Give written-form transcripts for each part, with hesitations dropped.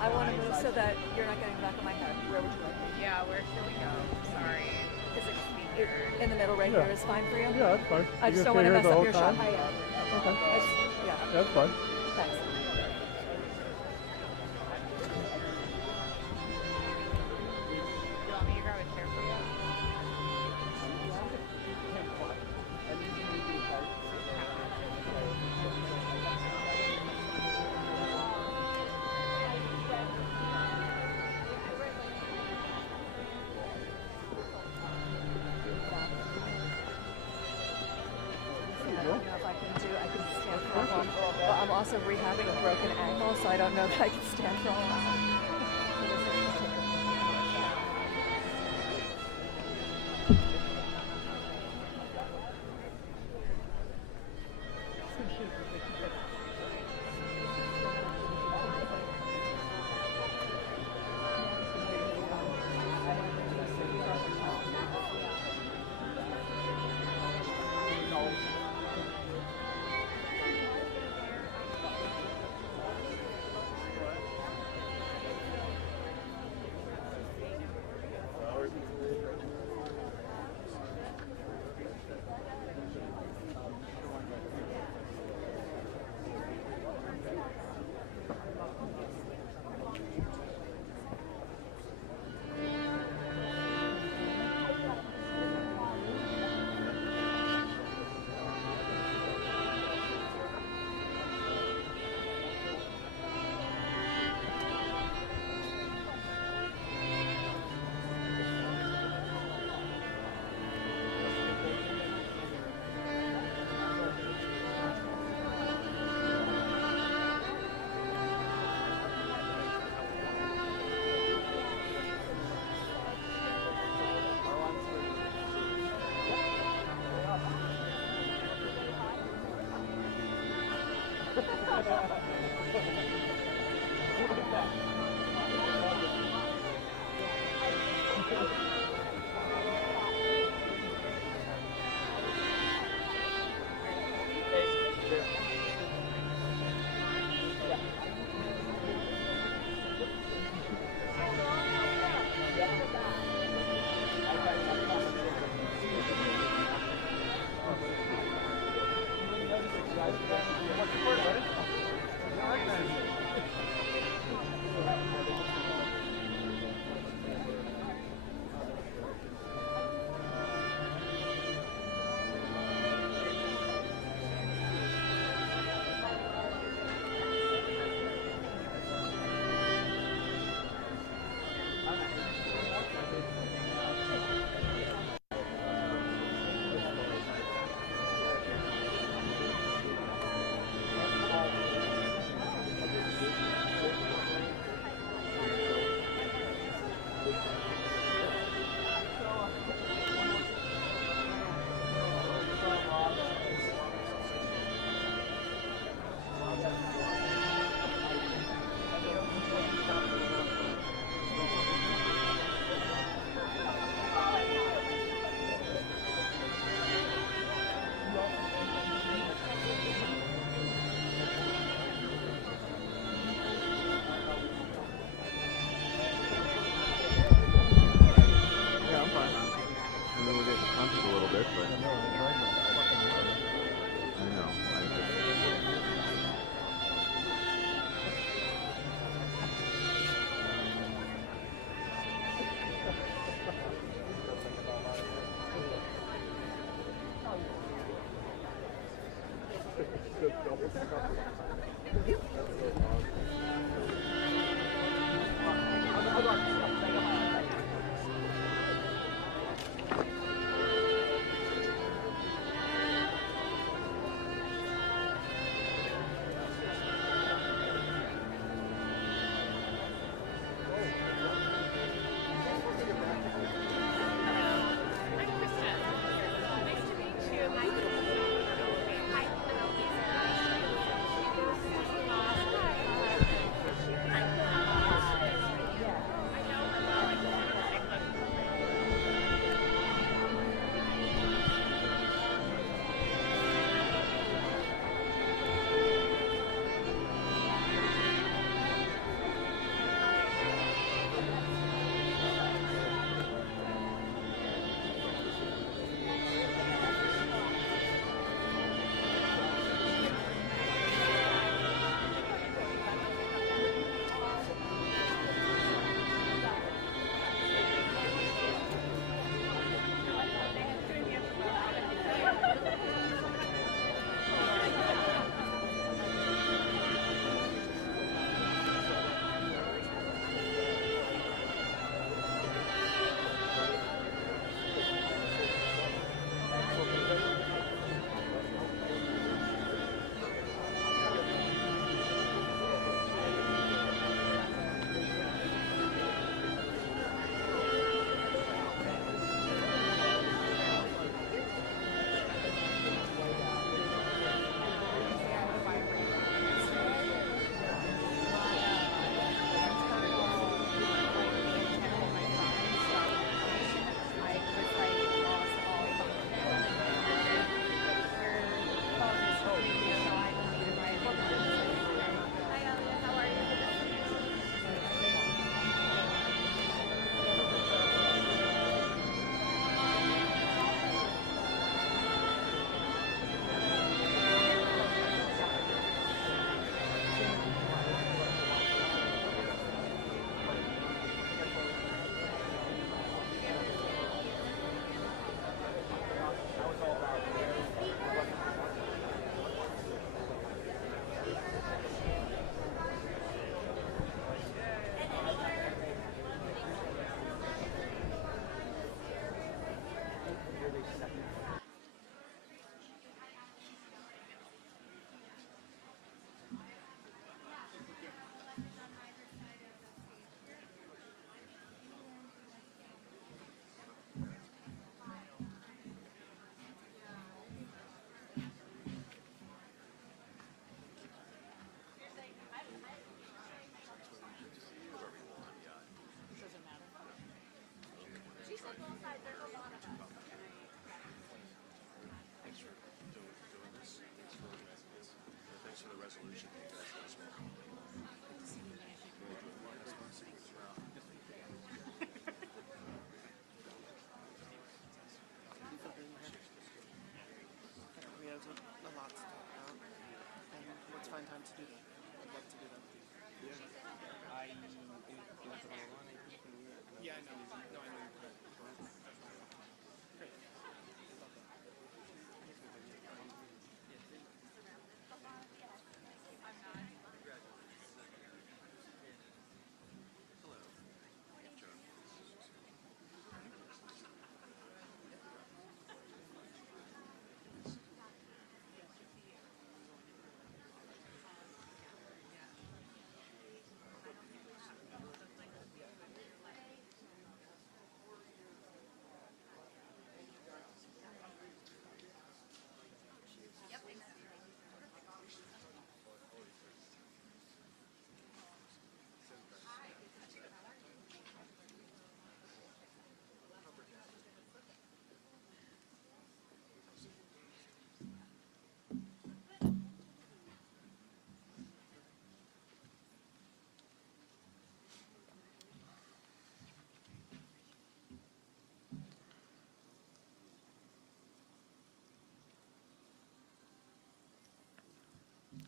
I want to move so that you're not getting the back of my head. Where would you like me? Yeah, where should we go? Sorry. Is it In the middle right here is fine for you? Yeah, that's fine. I just don't want to mess up your shot. I am. Okay. Yeah. That's fine. Thanks. You want me to grab a chair for you? I'm also rehabbing a broken ankle, so I don't know that I can stand for a while.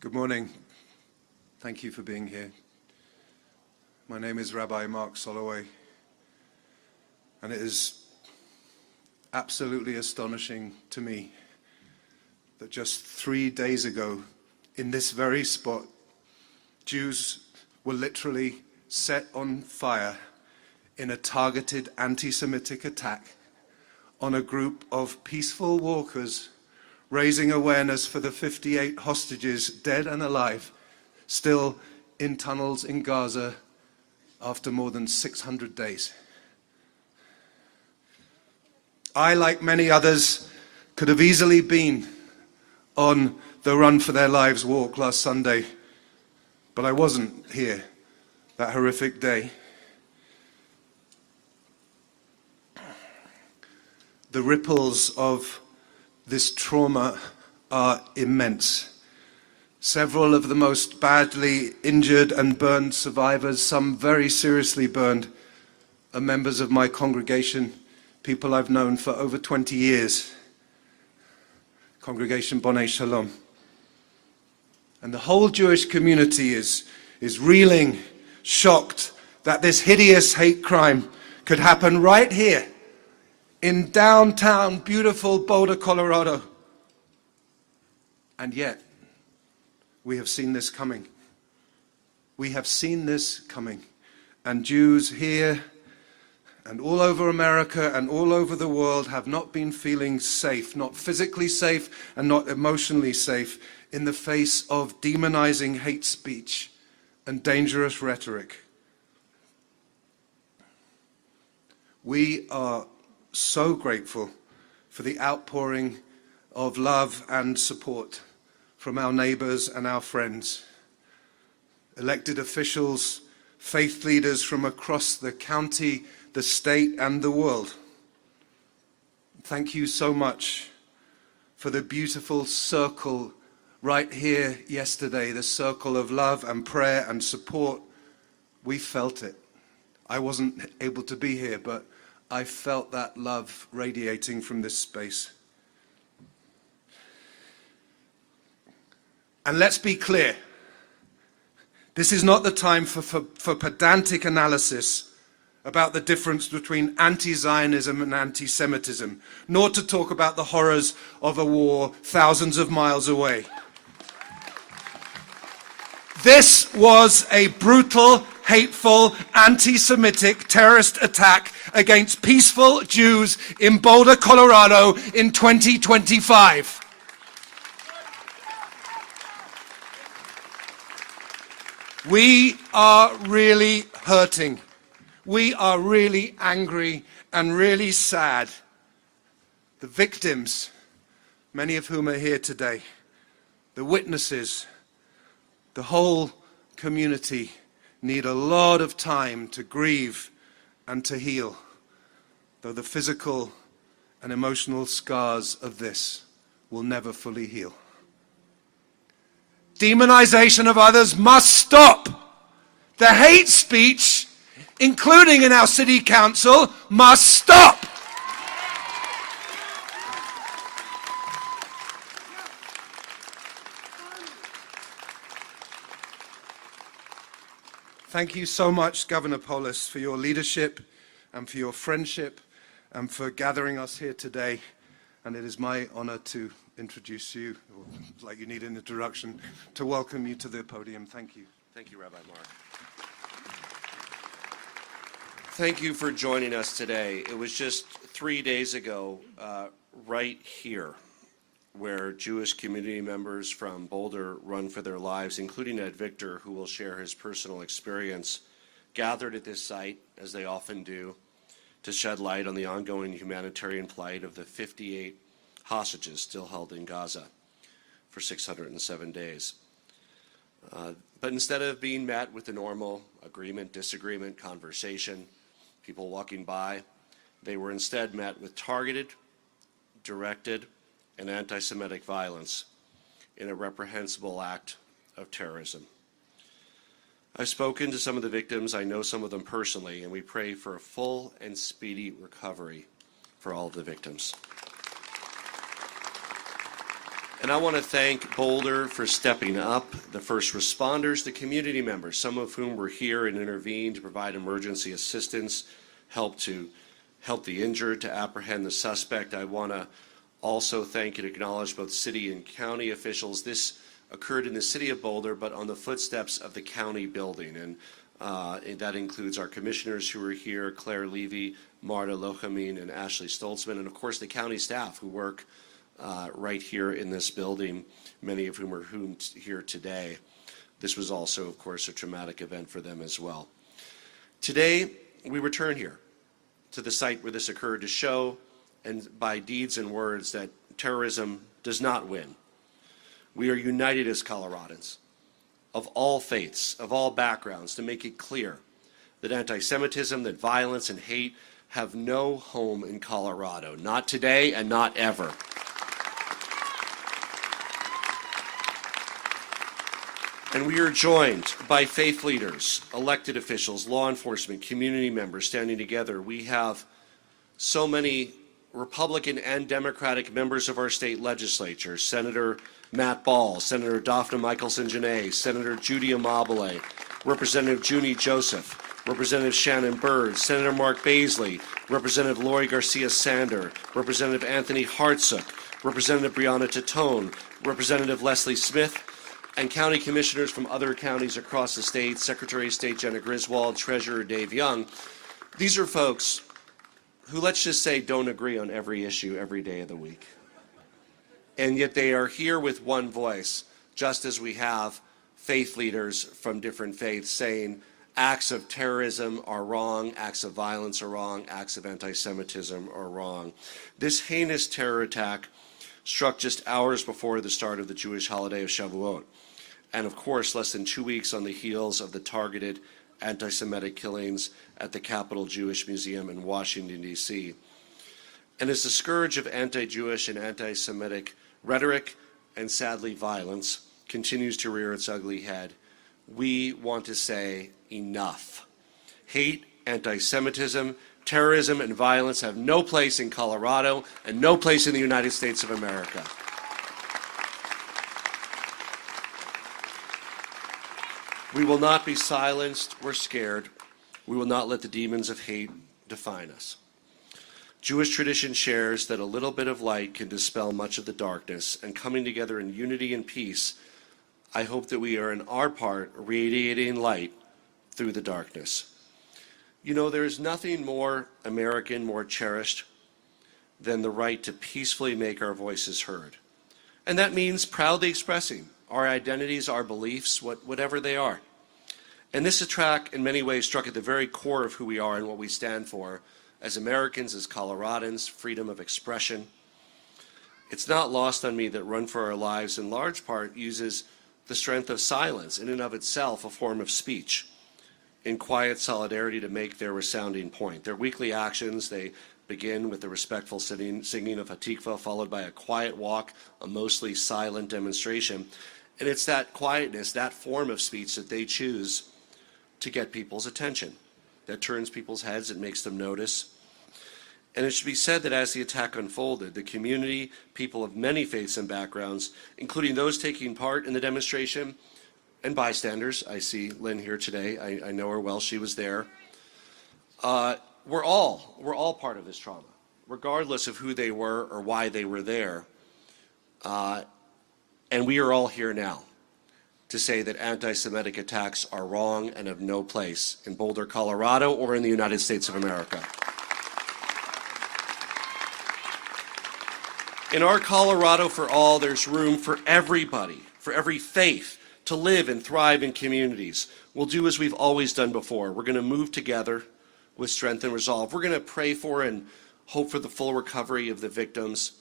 Good morning. Thank you for being here. My name is Rabbi Mark Soloway, and it is absolutely astonishing to me that just 3 days ago, in this very spot, Jews were literally set on fire in a targeted anti-Semitic attack on a group of peaceful walkers raising awareness for the 58 hostages, dead and alive, still in tunnels in Gaza after more than 600 days. I, like many others, could have easily been on the Run for Their Lives walk last Sunday, but I wasn't here that horrific day. The ripples of this trauma are immense. Several of the most badly injured and burned survivors, some very seriously burned, are members of my congregation, people I've known for over 20 years. Congregation Bonei Shalom. And the whole Jewish community is reeling, shocked that this hideous hate crime could happen right here in downtown, beautiful Boulder, Colorado. And yet, we have seen this coming. We have seen this coming. And Jews here and all over America and all over the world have not been feeling safe, not physically safe and not emotionally safe, in the face of demonizing hate speech and dangerous rhetoric. We are so grateful for the outpouring of love and support from our neighbors and our friends, elected officials, faith leaders from across the county, the state, and the world. Thank you so much for the beautiful circle right here yesterday, the circle of love and prayer and support. We felt it. I wasn't able to be here, but I felt that love radiating from this space. And let's be clear, this is not the time for pedantic analysis about the difference between anti-Zionism and anti-Semitism, nor to talk about the horrors of a war thousands of miles away. This was a brutal, hateful, anti-Semitic terrorist attack against peaceful Jews in Boulder, Colorado in 2025. We are really hurting. We are really angry and really sad. The victims, many of whom are here today, the witnesses, the whole community need a lot of time to grieve and to heal, though the physical and emotional scars of this will never fully heal. Demonization of others must stop. The hate speech, including in our city council, must stop. Thank you so much, Governor Polis, for your leadership and for your friendship and for gathering us here today. And it is my honor to introduce you, like you need an introduction, to welcome you to the podium. Thank you. Thank you, Rabbi Mark. Thank you for joining us today. It was just 3 days ago, right here, where Jewish community members from Boulder Run for Their Lives, including Ed Victor, who will share his personal experience, gathered at this site, as they often do, to shed light on the ongoing humanitarian plight of the 58 hostages still held in Gaza for 607 days. But instead of being met with the normal agreement, disagreement, conversation, people walking by, they were instead met with targeted, directed, and anti-Semitic violence in a reprehensible act of terrorism. I've spoken to some of the victims. I know some of them personally, and we pray for a full and speedy recovery for all of the victims. And I want to thank Boulder for stepping up, the first responders, the community members, some of whom were here and intervened to provide emergency assistance, help the injured, to apprehend the suspect. I want to also thank and acknowledge both city and county officials. This occurred in the city of Boulder, but on the footsteps of the county building. And that includes our commissioners who are here, Claire Levy, Marta Lochamin, and Ashley Stoltzman, and of course the county staff who work right here in this building, many of whom are here today. This was also, of course, a traumatic event for them as well. Today, we return here to the site where this occurred to show, and by deeds and words, that terrorism does not win. We are united as Coloradans, of all faiths, of all backgrounds, to make it clear that anti-Semitism, that violence and hate have no home in Colorado, not today and not ever. And we are joined by faith leaders, elected officials, law enforcement, community members standing together. We have so many Republican and Democratic members of our state legislature, Senator Matt Ball, Senator Daphne Michelson-Janae, Senator Judy Amabile, Representative Junie Joseph, Representative Shannon Byrd, Senator Mark Baisley, Representative Lori Garcia-Sander, Representative Anthony Hartsook, Representative Brianna Titone, Representative Leslie Smith, and county commissioners from other counties across the state, Secretary of State Jenna Griswold, Treasurer Dave Young. These are folks who, let's just say, don't agree on every issue every day of the week. And yet they are here with one voice, just as we have faith leaders from different faiths saying acts of terrorism are wrong, acts of violence are wrong, acts of anti-Semitism are wrong. This heinous terror attack struck just hours before the start of the Jewish holiday of Shavuot. And of course, less than 2 weeks on the heels of the targeted anti-Semitic killings at the Capitol Jewish Museum in Washington, D.C. And as the scourge of anti-Jewish and anti-Semitic rhetoric and sadly violence continues to rear its ugly head, we want to say enough. Hate, anti-Semitism, terrorism, and violence have no place in Colorado and no place in the United States of America. We will not be silenced or scared. We will not let the demons of hate define us. Jewish tradition shares that a little bit of light can dispel much of the darkness, and coming together in unity and peace, I hope that we are in our part radiating light through the darkness. You know, there is nothing more American, more cherished than the right to peacefully make our voices heard. And that means proudly expressing our identities, our beliefs, whatever they are. And this attack, in many ways, struck at the very core of who we are and what we stand for as Americans, as Coloradans, freedom of expression. It's not lost on me that Run for Our Lives, in large part, uses the strength of silence, in and of itself a form of speech, in quiet solidarity to make their resounding point. Their weekly actions, they begin with the respectful singing of Hatikva, followed by a quiet walk, a mostly silent demonstration. And it's that quietness, that form of speech that they choose to get people's attention, that turns people's heads, it makes them notice. And it should be said that as the attack unfolded, the community, people of many faiths and backgrounds, including those taking part in the demonstration, and bystanders, I see Lynn here today, I know her well, she was there, we're all part of this trauma, regardless of who they were or why they were there. And we are all here now to say that anti-Semitic attacks are wrong and have no place in Boulder, Colorado, or in the United States of America. In our Colorado for all, there's room for everybody, for every faith, to live and thrive in communities. We'll do as we've always done before. We're going to move together with strength and resolve. We're going to pray for and hope for the full recovery of the victims.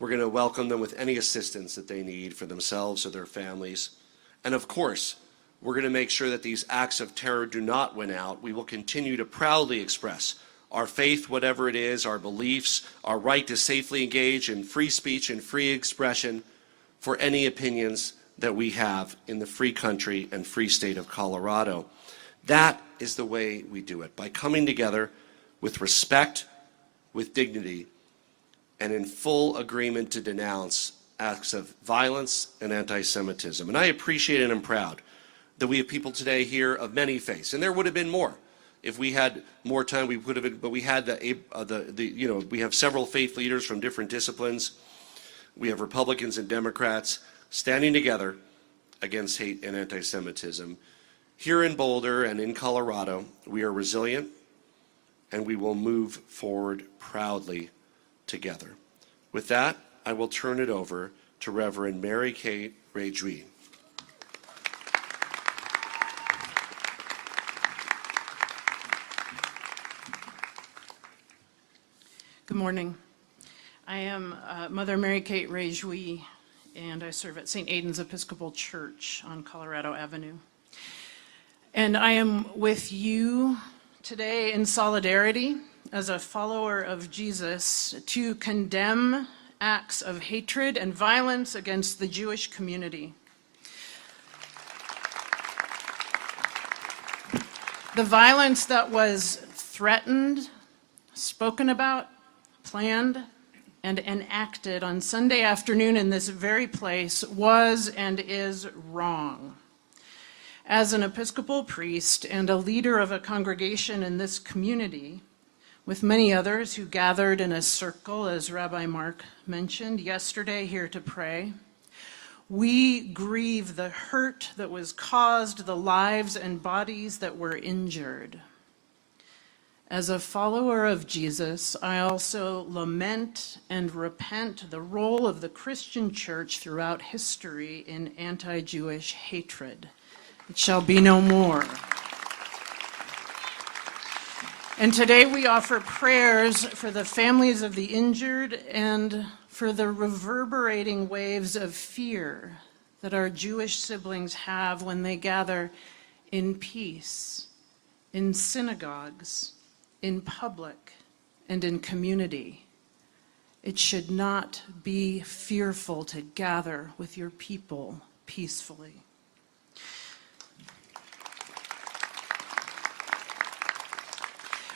We're going to welcome them with any assistance that they need for themselves or their families. And of course, we're going to make sure that these acts of terror do not win out. We will continue to proudly express our faith, whatever it is, our beliefs, our right to safely engage in free speech and free expression for any opinions that we have in the free country and free state of Colorado. That is the way we do it, by coming together with respect, with dignity, and in full agreement to denounce acts of violence and anti-Semitism. And I appreciate and am proud that we have people today here of many faiths, and there would have been more. If we had more time, we would have been, but we had we have several faith leaders from different disciplines. We have Republicans and Democrats standing together against hate and anti-Semitism. Here in Boulder and in Colorado, we are resilient, and we will move forward proudly together. With that, I will turn it over to Reverend Mary Kate Rejui. Good morning. I am Mother Mary Kate Rejui, and I serve at St. Aidan's Episcopal Church on Colorado Avenue. And I am with you today in solidarity as a follower of Jesus to condemn acts of hatred and violence against the Jewish community. The violence that was threatened, spoken about, planned, and enacted on Sunday afternoon in this very place was and is wrong. As an Episcopal priest and a leader of a congregation in this community, with many others who gathered in a circle, as Rabbi Mark mentioned yesterday, here to pray, we grieve the hurt that was caused, the lives and bodies that were injured. As a follower of Jesus, I also lament and repent the role of the Christian church throughout history in anti-Jewish hatred. It shall be no more. And today we offer prayers for the families of the injured and for the reverberating waves of fear that our Jewish siblings have when they gather in peace, in synagogues, in public, and in community. It should not be fearful to gather with your people peacefully.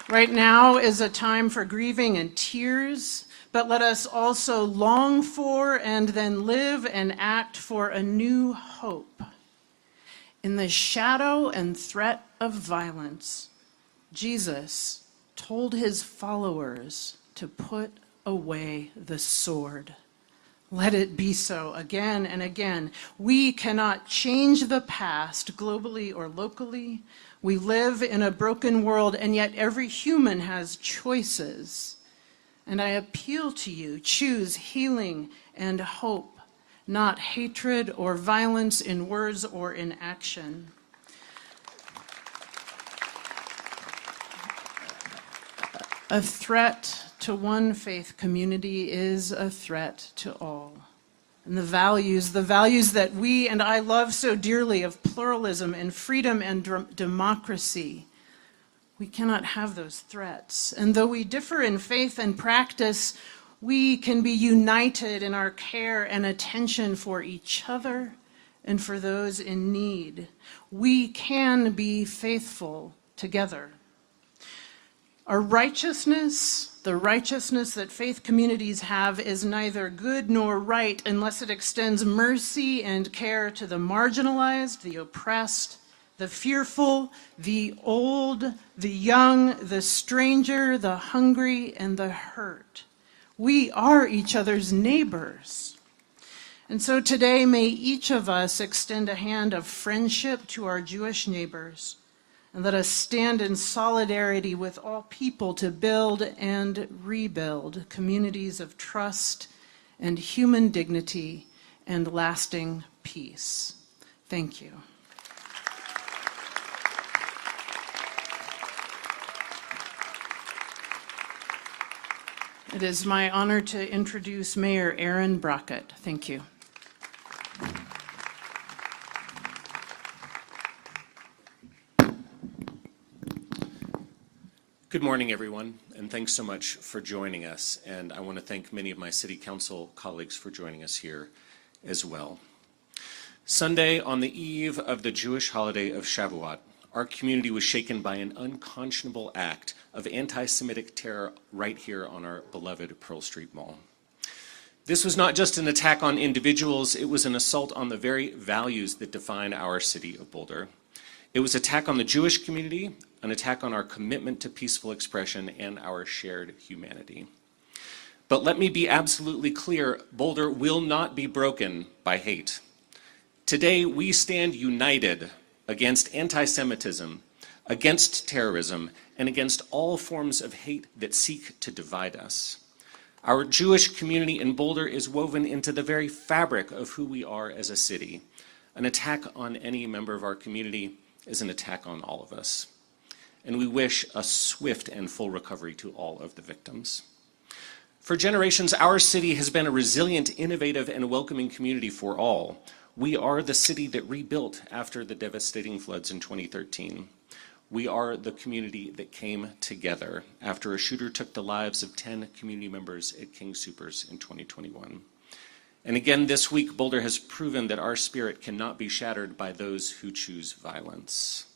Right now is a time for grieving and tears, but let us also long for and then live and act for a new hope. In the shadow and threat of violence, Jesus told his followers to put away the sword. Let it be so again and again. We cannot change the past globally or locally. We live in a broken world, and yet every human has choices. And I appeal to you, choose healing and hope, not hatred or violence in words or in action. A threat to one faith community is a threat to all. And the values that we and I love so dearly of pluralism and freedom and democracy, we cannot have those threats. And though we differ in faith and practice, we can be united in our care and attention for each other and for those in need. We can be faithful together. Our righteousness, the righteousness that faith communities have, is neither good nor right unless it extends mercy and care to the marginalized, the oppressed, the fearful, the old, the young, the stranger, the hungry, and the hurt. We are each other's neighbors. And so today, may each of us extend a hand of friendship to our Jewish neighbors, and let us stand in solidarity with all people to build and rebuild communities of trust and human dignity and lasting peace. Thank you. It is my honor to introduce Mayor Aaron Brockett. Thank you. Good morning, everyone, and thanks so much for joining us. And I want to thank many of my City Council colleagues for joining us here as well. Sunday, on the eve of the Jewish holiday of Shavuot, our community was shaken by an unconscionable act of anti-Semitic terror right here on our beloved Pearl Street Mall. This was not just an attack on individuals, it was an assault on the very values that define our city of Boulder. It was an attack on the Jewish community, an attack on our commitment to peaceful expression and our shared humanity. But let me be absolutely clear, Boulder will not be broken by hate. Today, we stand united against anti-Semitism, against terrorism, and against all forms of hate that seek to divide us. Our Jewish community in Boulder is woven into the very fabric of who we are as a city. An attack on any member of our community is an attack on all of us. And we wish a swift and full recovery to all of the victims. For generations, our city has been a resilient, innovative, and welcoming community for all. We are the city that rebuilt after the devastating floods in 2013. We are the community that came together after a shooter took the lives of 10 community members at King Soopers in 2021. And again this week, Boulder has proven that our spirit cannot be shattered by those who choose violence.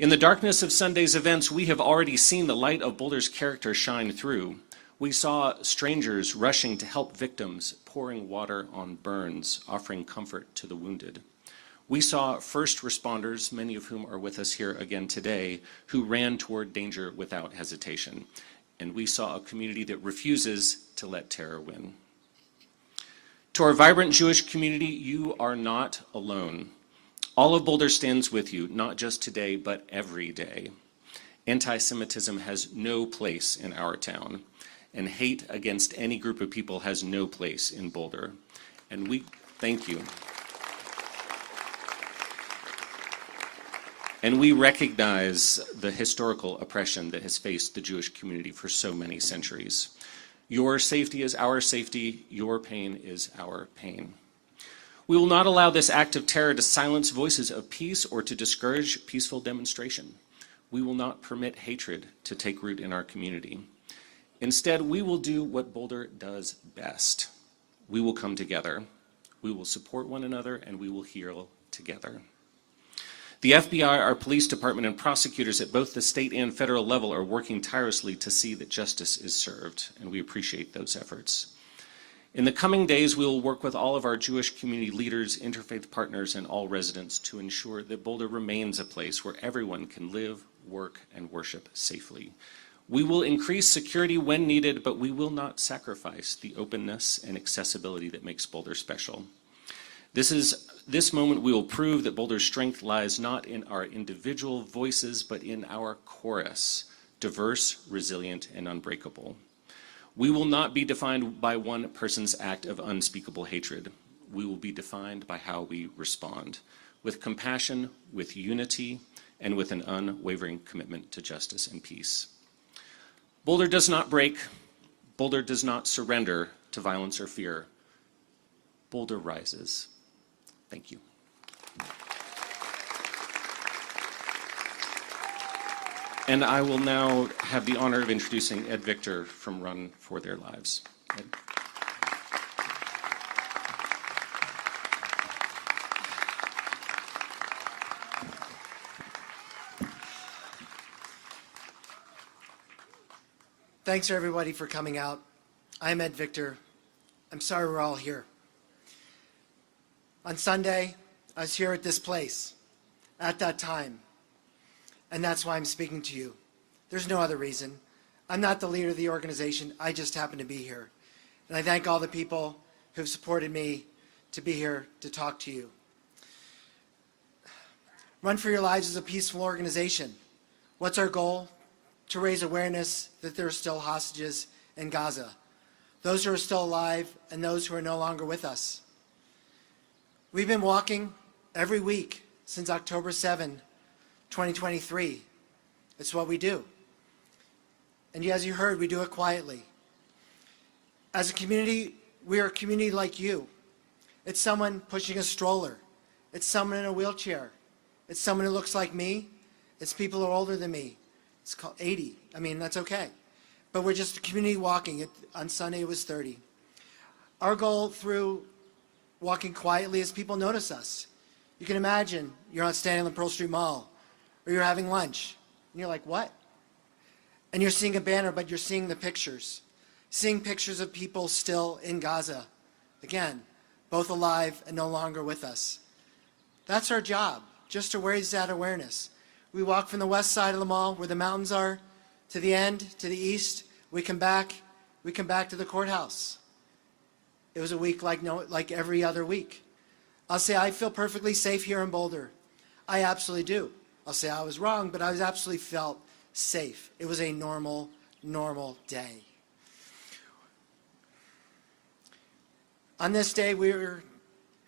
In the darkness of Sunday's events, we have already seen the light of Boulder's character shine through. We saw strangers rushing to help victims, pouring water on burns, offering comfort to the wounded. We saw first responders, many of whom are with us here again today, who ran toward danger without hesitation. And we saw a community that refuses to let terror win. To our vibrant Jewish community, you are not alone. All of Boulder stands with you, not just today, but every day. Anti-Semitism has no place in our town, and hate against any group of people has no place in Boulder. And we thank you. And we recognize the historical oppression that has faced the Jewish community for so many centuries. Your safety is our safety, your pain is our pain. We will not allow this act of terror to silence voices of peace or to discourage peaceful demonstration. We will not permit hatred to take root in our community. Instead, we will do what Boulder does best. We will come together. We will support one another, and we will heal together. The FBI, our police department, and prosecutors at both the state and federal level are working tirelessly to see that justice is served, and we appreciate those efforts. In the coming days, we will work with all of our Jewish community leaders, interfaith partners, and all residents to ensure that Boulder remains a place where everyone can live, work, and worship safely. We will increase security when needed, but we will not sacrifice the openness and accessibility that makes Boulder special. This moment we will prove that Boulder's strength lies not in our individual voices, but in our chorus, diverse, resilient, and unbreakable. We will not be defined by one person's act of unspeakable hatred. We will be defined by how we respond, with compassion, with unity, and with an unwavering commitment to justice and peace. Boulder does not break. Boulder does not surrender to violence or fear. Boulder rises. Thank you. And I will now have the honor of introducing Ed Victor from Run for Their Lives. Ed. Thanks everybody for coming out. I'm Ed Victor. I'm sorry we're all here. On Sunday, I was here at this place at that time, and that's why I'm speaking to you. There's no other reason. I'm not the leader of the organization. I just happen to be here. And I thank all the people who've supported me to be here to talk to you. Run for Your Lives is a peaceful organization. What's our goal? To raise awareness that there are still hostages in Gaza, those who are still alive and those who are no longer with us. We've been walking every week since October 7, 2023. It's what we do. And as you heard, we do it quietly. As a community, we are a community like you. It's someone pushing a stroller. It's someone in a wheelchair. It's someone who looks like me. It's people who are older than me. It's called 80. I mean, that's okay. But we're just a community walking. On Sunday, it was 30. Our goal through walking quietly is people notice us. You can imagine you're not standing on the Pearl Street Mall, or you're having lunch, and you're like, what? And you're seeing a banner, but you're seeing the pictures. seeing pictures of people still in Gaza. Again, both alive and no longer with us. That's our job, just to raise that awareness. We walk from the west side of the mall, where the mountains are, to the end, to the east. We come back to the courthouse. It was a week like every other week. I'll say I feel perfectly safe here in Boulder. I absolutely do. I'll say I was wrong, but I was absolutely felt safe. It was a normal day. On this day, we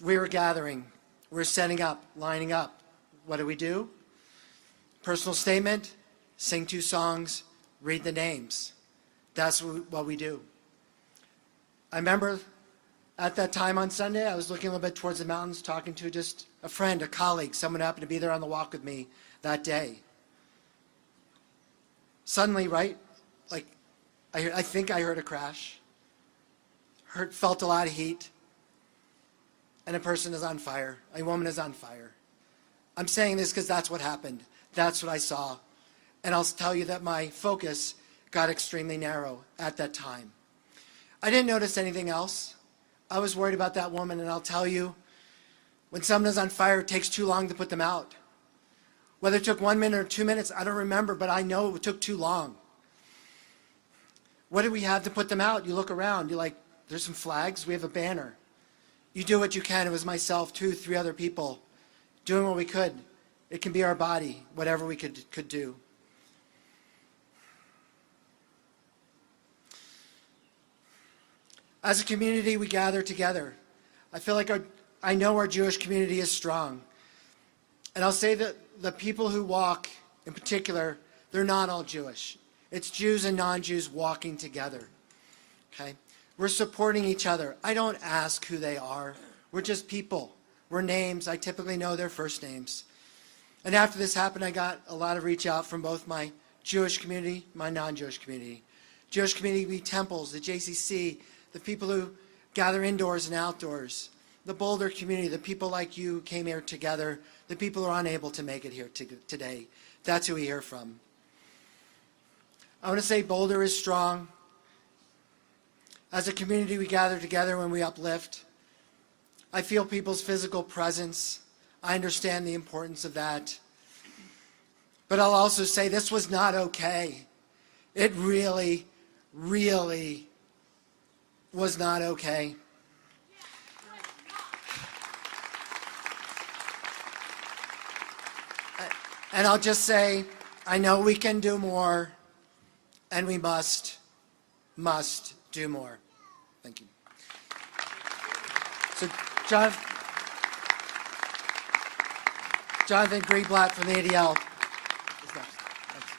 were gathering. We were setting up, lining up. What do? Personal statement, sing 2 songs, read the names. That's what we do. I remember at that time on Sunday, I was looking a little bit towards the mountains, talking to just a friend, a colleague, someone who happened to be there on the walk with me that day. Suddenly, right, like I think I heard a crash, felt a lot of heat, and a person is on fire. A woman is on fire. I'm saying this because that's what happened. That's what I saw. And I'll tell you that my focus got extremely narrow at that time. I didn't notice anything else. I was worried about that woman, and I'll tell you, when someone is on fire, it takes too long to put them out. Whether it took 1 minute or 2 minutes, I don't remember, but I know it took too long. What did we have to put them out? You look around, you're like, there's some flags, we have a banner. You do what you can. It was myself, 2, 3 other people, doing what we could. It can be our body, whatever we could do. As a community, we gather together. I feel like I know our Jewish community is strong. And I'll say that the people who walk, in particular, they're not all Jewish. It's Jews and non-Jews walking together. Okay? We're supporting each other. I don't ask who they are. We're just people. We're names. I typically know their first names. And after this happened, I got a lot of reach out from both my Jewish community, my non-Jewish community. Jewish community temples, the JCC, the people who gather indoors and outdoors, the Boulder community, the people like you who came here together, the people who are unable to make it here today. That's who we hear from. I want to say Boulder is strong. As a community, we gather together when we uplift. I feel people's physical presence. I understand the importance of that. But I'll also say this was not okay. It really, really was not okay. And I'll just say, I know we can do more, and we must do more. Thank you. So, Jonathan Greenblatt from the ADL is next. Thanks.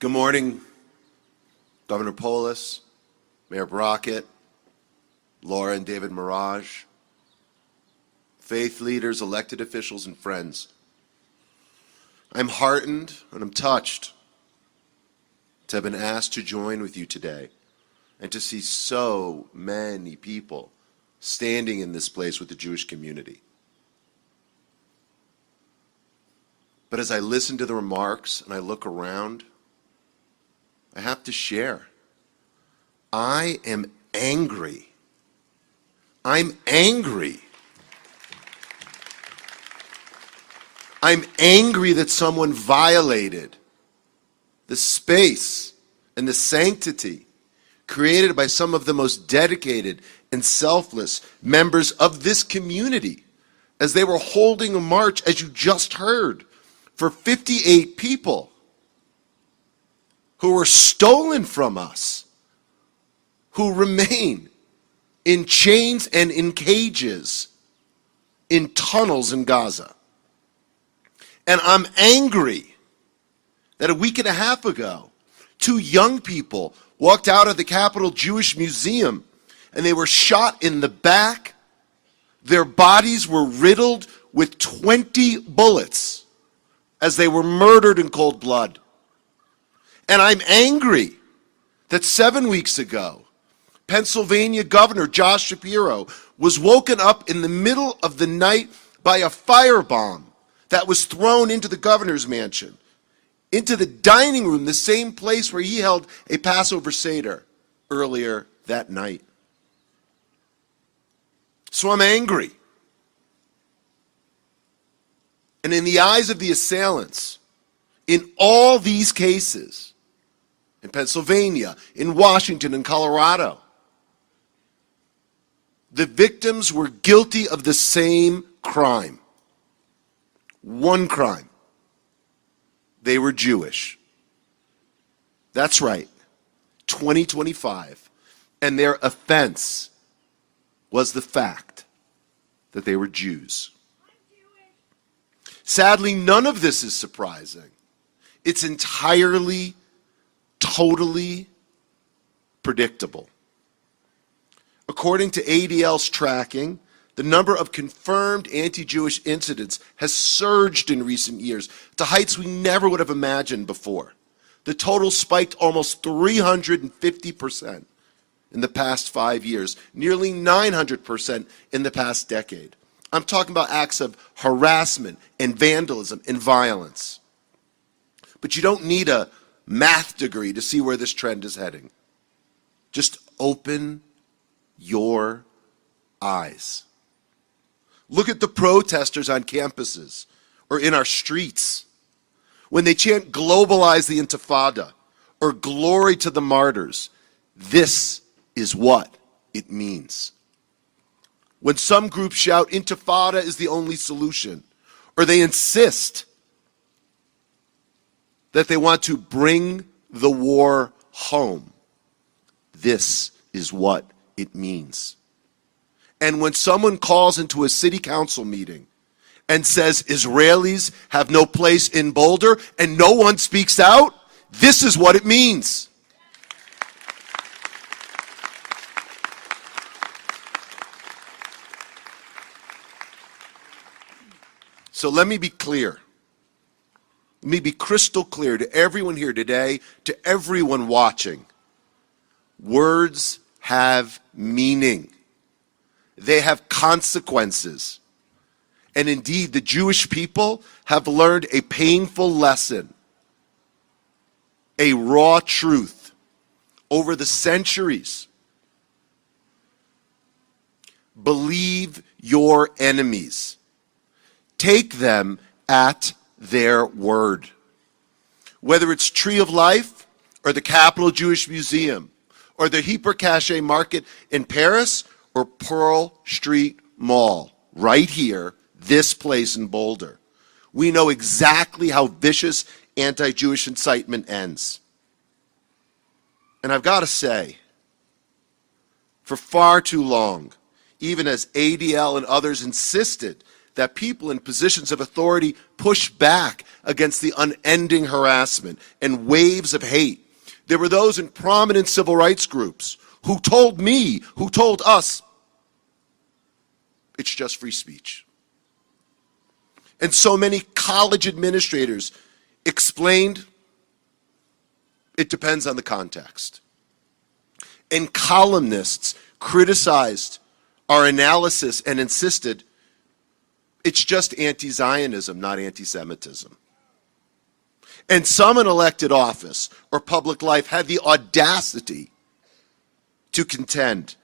Good morning, Governor Polis, Mayor Brockett, Laura and David Mirage, faith leaders, elected officials, and friends. I'm heartened and I'm touched to have been asked to join with you today and to see so many people standing in this place with the Jewish community. But as I listen to the remarks and I look around, I have to share. I am angry. I'm angry. I'm angry that someone violated the space and the sanctity created by some of the most dedicated and selfless members of this community as they were holding a march, as you just heard, for 58 people who were stolen from us, who remain in chains and in cages in tunnels in Gaza. And I'm angry that a week and a half ago, 2 young people walked out of the Capitol Jewish Museum and they were shot in the back. Their bodies were riddled with 20 bullets as they were murdered in cold blood. And I'm angry that 7 weeks ago, Pennsylvania Governor Josh Shapiro was woken up in the middle of the night by a firebomb that was thrown into the governor's mansion, into the dining room, the same place where he held a Passover Seder earlier that night. So I'm angry. And in the eyes of the assailants, in all these cases, in Pennsylvania, in Washington, in Colorado, the victims were guilty of the same crime. One crime. They were Jewish. That's right. 2025. And their offense was the fact that they were Jews. Sadly, none of this is surprising. It's entirely, totally predictable. According to ADL's tracking, the number of confirmed anti-Jewish incidents has surged in recent years to heights we never would have imagined before. The total spiked almost 350% in the past 5 years, nearly 900% in the past decade. I'm talking about acts of harassment and vandalism and violence. But you don't need a math degree to see where this trend is heading. Just open your eyes. Look at the protesters on campuses or in our streets. When they chant globalize the Intifada or glory to the martyrs, this is what it means. When some groups shout Intifada is the only solution, or they insist that they want to bring the war home, this is what it means. And when someone calls into a city council meeting and says Israelis have no place in Boulder and no one speaks out, this is what it means. So let me be clear. Let me be crystal clear to everyone here today, to everyone watching. Words have meaning. They have consequences. And indeed, the Jewish people have learned a painful lesson, a raw truth over the centuries. Believe your enemies. Take them at their word. Whether it's Tree of Life or the Capitol Jewish Museum or the Hypercacher Market in Paris or Pearl Street Mall, right here, this place in Boulder, we know exactly how vicious anti-Jewish incitement ends. And I've got to say, for far too long, even as ADL and others insisted that people in positions of authority push back against the unending harassment and waves of hate, there were those in prominent civil rights groups who told me, who told us, it's just free speech. And so many college administrators explained, it depends on the context. And columnists criticized our analysis and insisted it's just anti-Zionism, not anti-Semitism. And some in elected office or public life had the audacity to contend,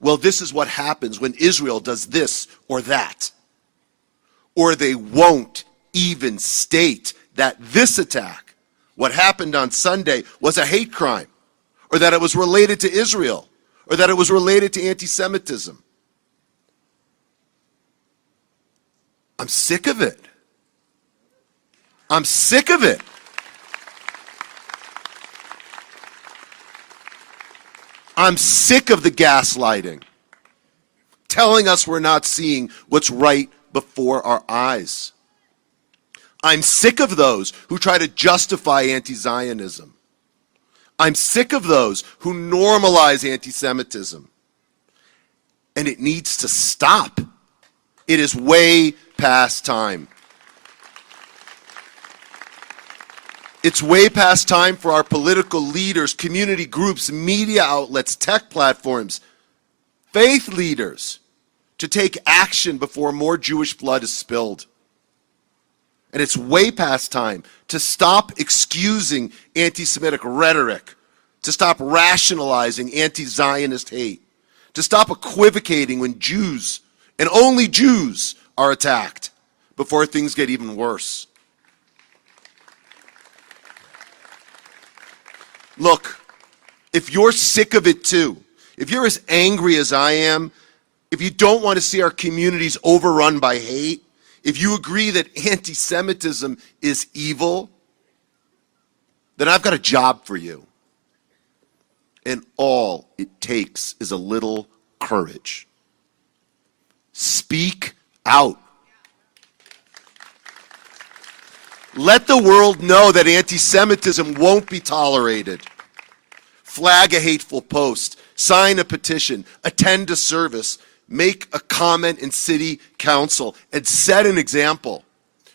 well, this is what happens when Israel does this or that. Or they won't even state that this attack, what happened on Sunday, was a hate crime, or that it was related to Israel, or that it was related to anti-Semitism. I'm sick of it. I'm sick of it. I'm sick of the gaslighting, telling us we're not seeing what's right before our eyes. I'm sick of those who try to justify anti-Zionism. I'm sick of those who normalize anti-Semitism. And it needs to stop. It is way past time. It's way past time for our political leaders, community groups, media outlets, tech platforms, faith leaders to take action before more Jewish blood is spilled. And it's way past time to stop excusing anti-Semitic rhetoric, to stop rationalizing anti-Zionist hate, to stop equivocating when Jews, and only Jews, are attacked before things get even worse. Look, if you're sick of it too, if you're as angry as I am, if you don't want to see our communities overrun by hate, if you agree that anti-Semitism is evil, then I've got a job for you. And all it takes is a little courage. Speak out. Let the world know that anti-Semitism won't be tolerated. Flag a hateful post, sign a petition, attend a service, make a comment in city council, and set an example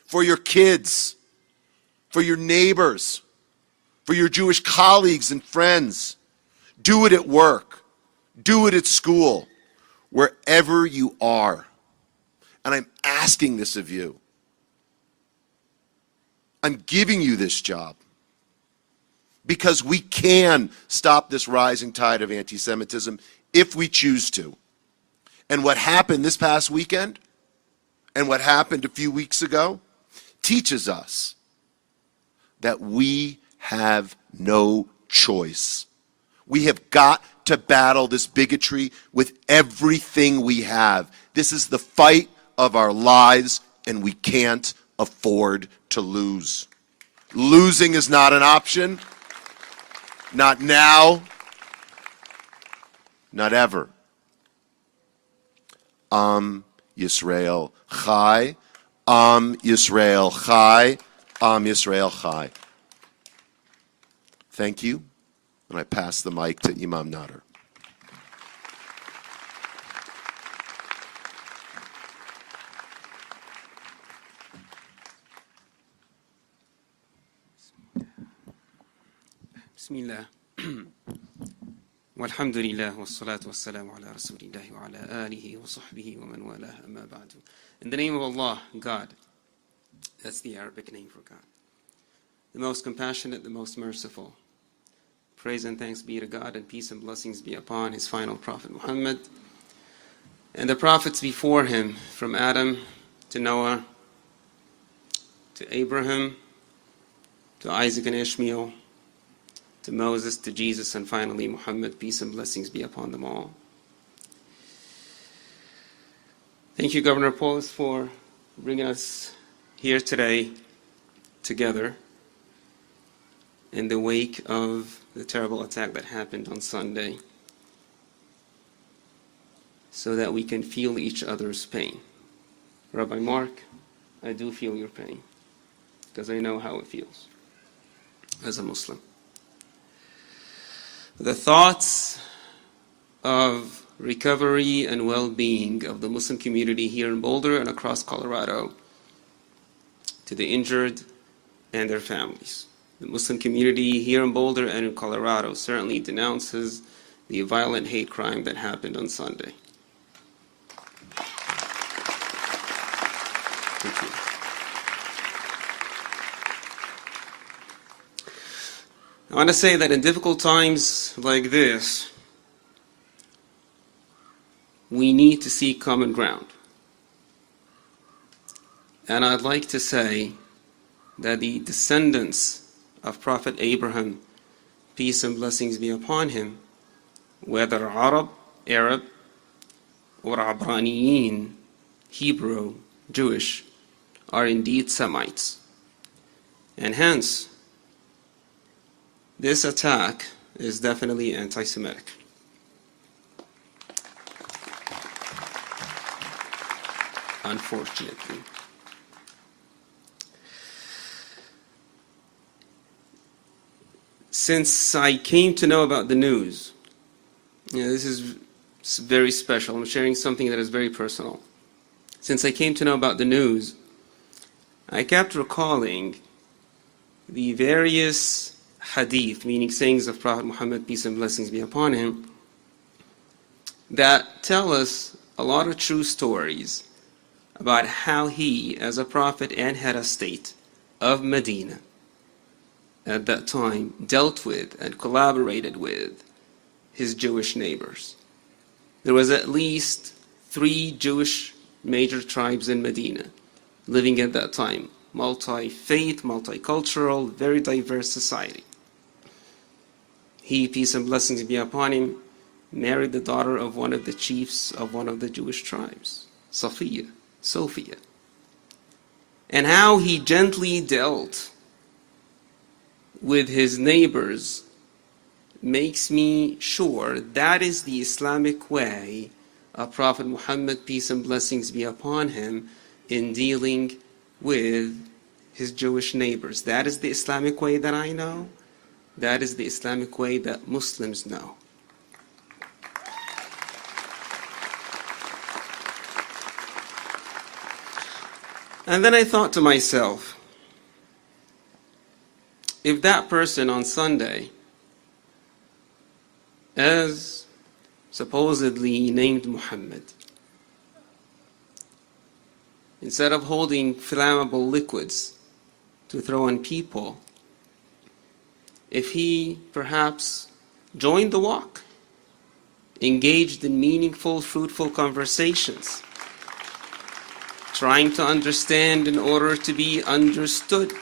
for your kids, for your neighbors, for your Jewish colleagues and friends. Do it at work. Do it at school. Wherever you are. And I'm asking this of you. I'm giving you this job because we can stop this rising tide of anti-Semitism if we choose to. And what happened this past weekend and what happened a few weeks ago teaches us that we have no choice. We have got to battle this bigotry with everything we have. This is the fight of our lives, and we can't afford to lose. Losing is not an option. Not now. Not ever. Yisrael Chai. Yisrael Chai. Yisrael Chai. Thank you. And I pass the mic to Imam Nader. بسم الله والحمد لله والصلاة والسلام على رسول الله وعلى آله وصحبه ومن والاه أما بعد. In the name of Allah, God, that's the Arabic name for God, the most compassionate, the most merciful. Praise and thanks be to God, and peace and blessings be upon His final Prophet Muhammad and the prophets before him, from Adam to Noah to Abraham to Isaac and Ishmael to Moses, to Jesus, and finally Muhammad. Peace and blessings be upon them all. Thank you, Governor Polis, for bringing us here today together in the wake of the terrible attack that happened on Sunday, so that we can feel each other's pain. Rabbi Mark, I do feel your pain, because I know how it feels as a Muslim. The thoughts of recovery and well-being of the Muslim community here in Boulder and across Colorado to the injured and their families. The Muslim community here in Boulder and in Colorado certainly denounces the violent hate crime that happened on Sunday. Thank you. I want to say that in difficult times like this, we need to seek common ground. And I'd like to say that the descendants of Prophet Abraham, peace and blessings be upon him, whether Arab, or Abraniyin, Hebrew, Jewish, are indeed Semites. And hence, this attack is definitely anti-Semitic. Unfortunately. Since I came to know about the news, this is very special. I'm sharing something that is very personal. Since I came to know about the news, I kept recalling the various hadith, meaning sayings of Prophet Muhammad, peace and blessings be upon him, that tell us a lot of true stories about how he, as a prophet and head of state of Medina, at that time, dealt with and collaborated with his Jewish neighbors. There was at least 3 Jewish major tribes in Medina living at that time. Multi-faith, multicultural, very diverse society. He, peace and blessings be upon him, married the daughter of one of the chiefs of one of the Jewish tribes, Sophia. And how he gently dealt with his neighbors makes me sure that is the Islamic way of Prophet Muhammad, peace and blessings be upon him, in dealing with his Jewish neighbors. That is the Islamic way that I know. That is the Islamic way that Muslims know. And then I thought to myself, if that person on Sunday, as supposedly named Muhammad, instead of holding flammable liquids to throw on people, if he perhaps joined the walk, engaged in meaningful, fruitful conversations, trying to understand in order to be understood,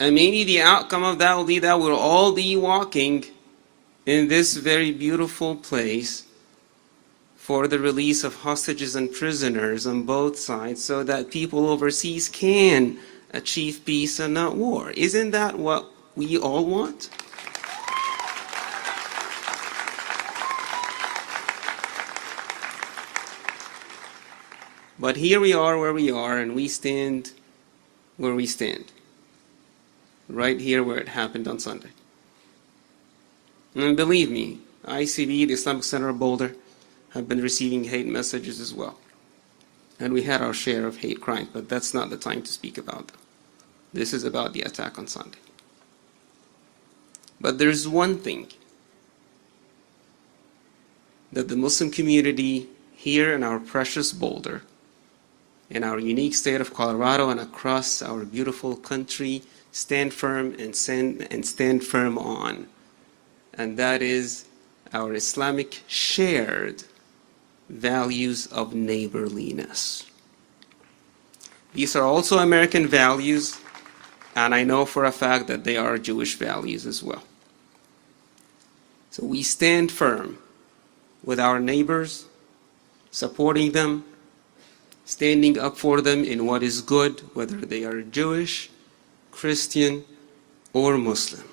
and maybe the outcome of that will be that we'll all be walking in this very beautiful place for the release of hostages and prisoners on both sides so that people overseas can achieve peace and not war. Isn't that what we all want? But here we are where we are, and we stand where we stand. Right here where it happened on Sunday. And believe me, ICB, the Islamic Center of Boulder, have been receiving hate messages as well. And we had our share of hate crimes, but that's not the time to speak about them. This is about the attack on Sunday. But there's one thing that the Muslim community here in our precious Boulder, in our unique state of Colorado and across our beautiful country, stand firm and stand firm on. And that is our Islamic shared values of neighborliness. These are also American values, and I know for a fact that they are Jewish values as well. So we stand firm with our neighbors, supporting them, standing up for them in what is good, whether they are Jewish, Christian, or Muslim.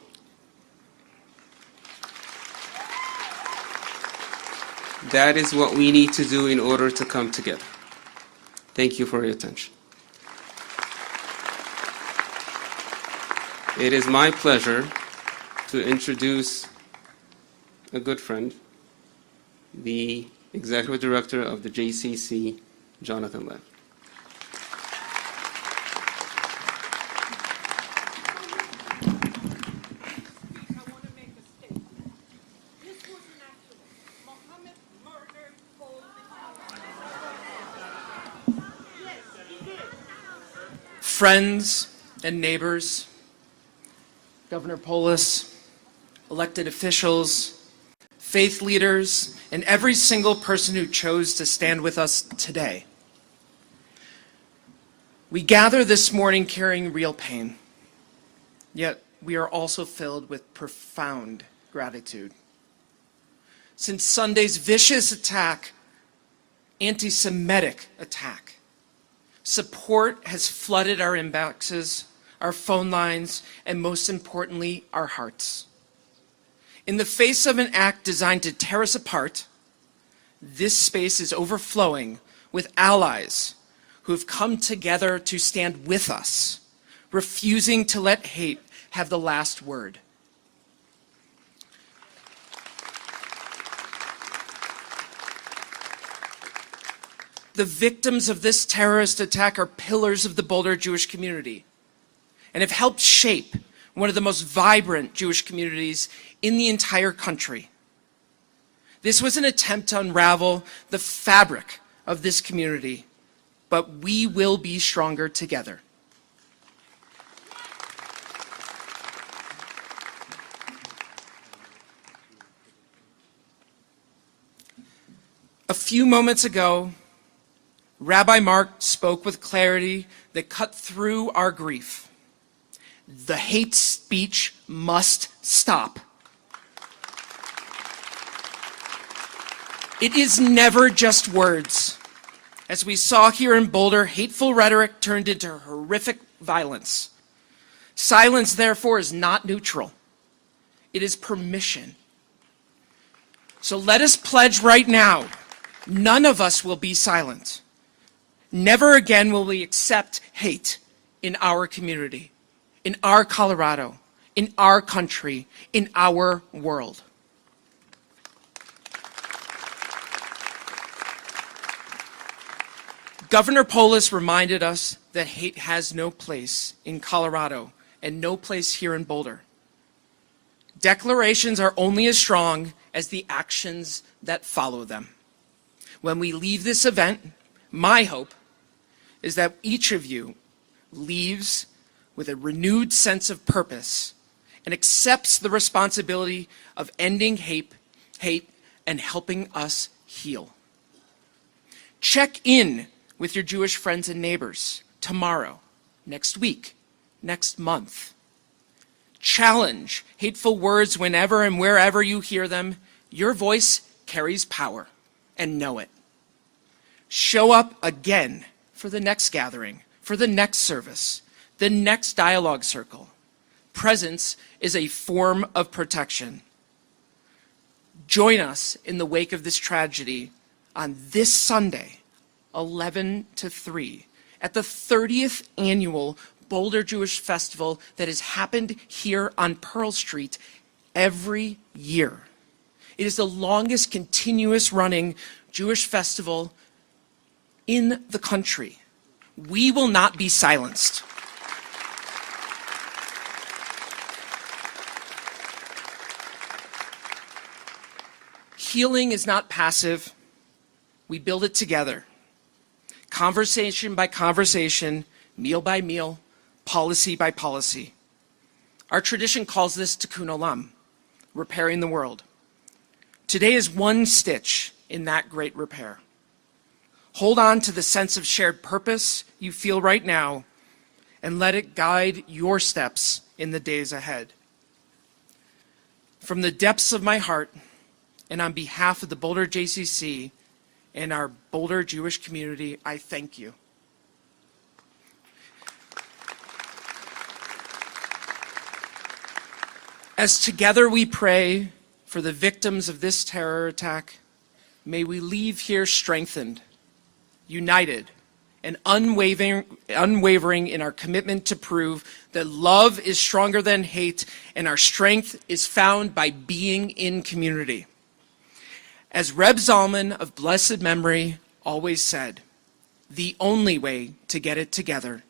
That is what we need to do in order to come together. Thank you for your attention. It is my pleasure to introduce a good friend, the Executive Director of the JCC, Jonathan Lev. Friends and neighbors, Governor Polis, elected officials, faith leaders, and every single person who chose to stand with us today. We gather this morning carrying real pain, yet we are also filled with profound gratitude. Since Sunday's vicious attack, anti-Semitic attack, support has flooded our inboxes, our phone lines, and most importantly, our hearts. In the face of an act designed to tear us apart, this space is overflowing with allies who have come together to stand with us, refusing to let hate have the last word. The victims of this terrorist attack are pillars of the Boulder Jewish community. and have helped shape one of the most vibrant Jewish communities in the entire country. This was an attempt to unravel the fabric of this community, but we will be stronger together. A few moments ago, Rabbi Mark spoke with clarity that cut through our grief. The hate speech must stop. It is never just words. As we saw here in Boulder, hateful rhetoric turned into horrific violence. Silence, therefore, is not neutral. It is permission. So let us pledge right now, none of us will be silent. Never again will we accept hate in our community, in our Colorado, in our country, in our world. Governor Polis reminded us that hate has no place in Colorado and no place here in Boulder. Declarations are only as strong as the actions that follow them. When we leave this event, my hope is that each of you leaves with a renewed sense of purpose and accepts the responsibility of ending hate and helping us heal. Check in with your Jewish friends and neighbors tomorrow, next week, next month. Challenge hateful words whenever and wherever you hear them. Your voice carries power, and know it. Show up again for the next gathering, for the next service, the next dialogue circle. Presence is a form of protection. Join us in the wake of this tragedy on this Sunday, 11 to 3, at the 30th annual Boulder Jewish Festival that has happened here on Pearl Street every year. It is the longest continuous running Jewish festival in the country. We will not be silenced. Healing is not passive. We build it together. Conversation by conversation, meal by meal, policy by policy. Our tradition calls this tikkun olam, repairing the world. Today is one stitch in that great repair. Hold on to the sense of shared purpose you feel right now and let it guide your steps in the days ahead. From the depths of my heart and on behalf of the Boulder JCC and our Boulder Jewish community, I thank you. As together we pray for the victims of this terror attack, may we leave here strengthened, united, and unwavering in our commitment to prove that love is stronger than hate and our strength is found by being in community. As Reb Zalman of blessed memory always said, the only way to get it together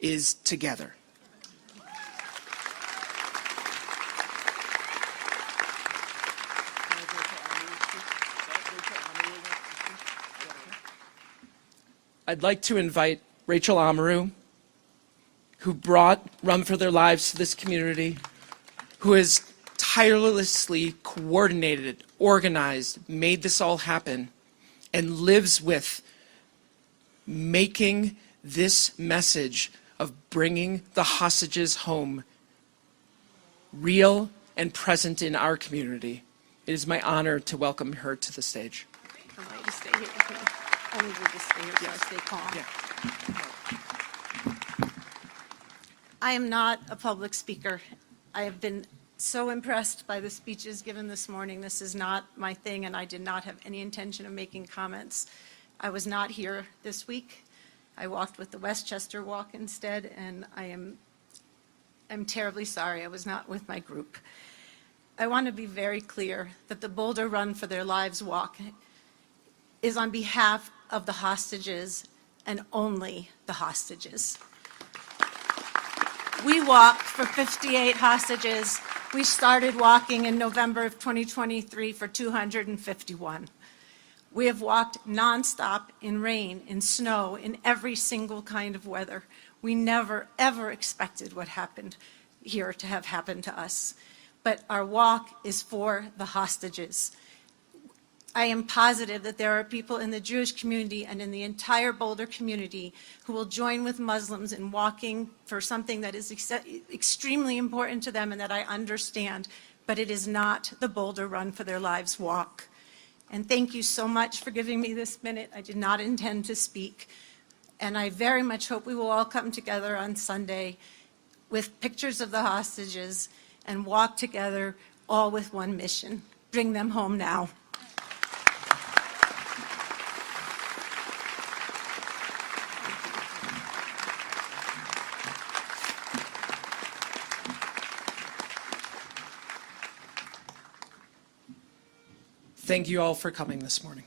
is together. I'd like to invite Rachel Amaru, who brought Run for Their Lives to this community, who has tirelessly coordinated, organized, made this all happen, and lives with making this message of bringing the hostages home real and present in our community. It is my honor to welcome her to the stage. I'd like to stay here with me. Only we just stay here so I stay calm. Yeah. I am not a public speaker. I have been so impressed by the speeches given this morning. This is not my thing, and I did not have any intention of making comments. I was not here this week. I walked with the Westchester Walk instead, and I'm terribly sorry I was not with my group. I want to be very clear that the Boulder Run for Their Lives walk is on behalf of the hostages and only the hostages. We walked for 58 hostages. We started walking in November of 2023 for 251. We have walked nonstop in rain, in snow, in every single kind of weather. We never, ever expected what happened here to have happened to us. But our walk is for the hostages. I am positive that there are people in the Jewish community and in the entire Boulder community who will join with Muslims in walking for something that is extremely important to them and that I understand, but it is not the Boulder Run for Their Lives walk. And thank you so much for giving me this minute. I did not intend to speak. And I very much hope we will all come together on Sunday with pictures of the hostages and walk together all with one mission: bring them home now. Thank you all for coming this morning.